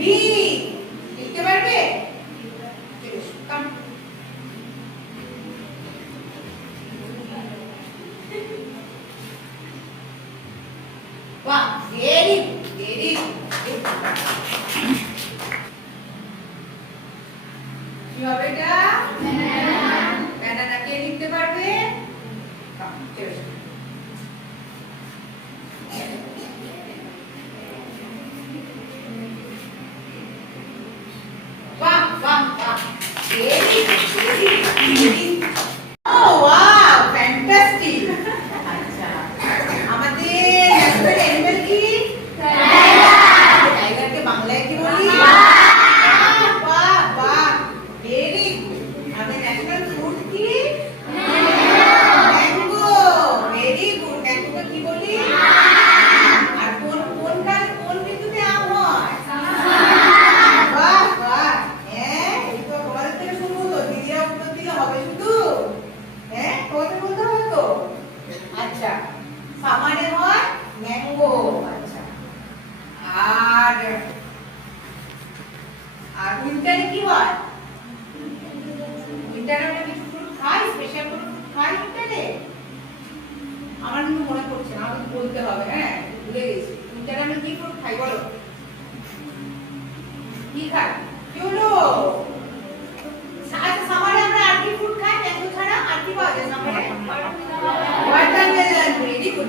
বি লিখতে পারবে? বাহ, ভেরি গুড, ভেরি গুড। কি হবে এটা? ব্যানানা কে লিখতে পারবে? বাহ বাহ বাহ, very good. Oh wow, fantastic. আচ্ছা, আমাদের ন্যাশনাল অ্যানিমাল কি? টাইগার। টাইগারকে বাংলায় কি বলি? বাহ বাহ, ভেরি গুড। আমাদের ন্যাশনাল ফ্রুট কি? ম্যাঙ্গো। Very good. ম্যাঙ্গোকে কি বলি? আর কোন কোন ঋতুতে আম হয়? বাহ বাহ, হ্যাঁ, এই তো তোমাদের থেকে শুরু হলো, দিদিরা উত্তর দিলে হবে শুধু? হ্যাঁ, তোমাদের বলতে হবে তো। আচ্ছা, সামারে হয় ম্যাঙ্গো। আচ্ছা, আর আর উইন্টারে কি হয়? উইন্টারে আমরা কিছু ফ্রুট খাই, স্পেশাল কোনো ফ্রুট খাই উইন্টারে? আমার কিন্তু মনে পড়ছে না, আমাকে বলতে হবে। হ্যাঁ, ভুলে গেছি। উইন্টারে আমরা কি ফ্রুট খাই বলো? কি খাই? কি হলো? আচ্ছা, সামারে আমরা আর কি ফ্রুট খাই? ম্যাঙ্গো ছাড়া আর কি পাওয়া যায় সামারে? ওয়াটারমেলন। Very good.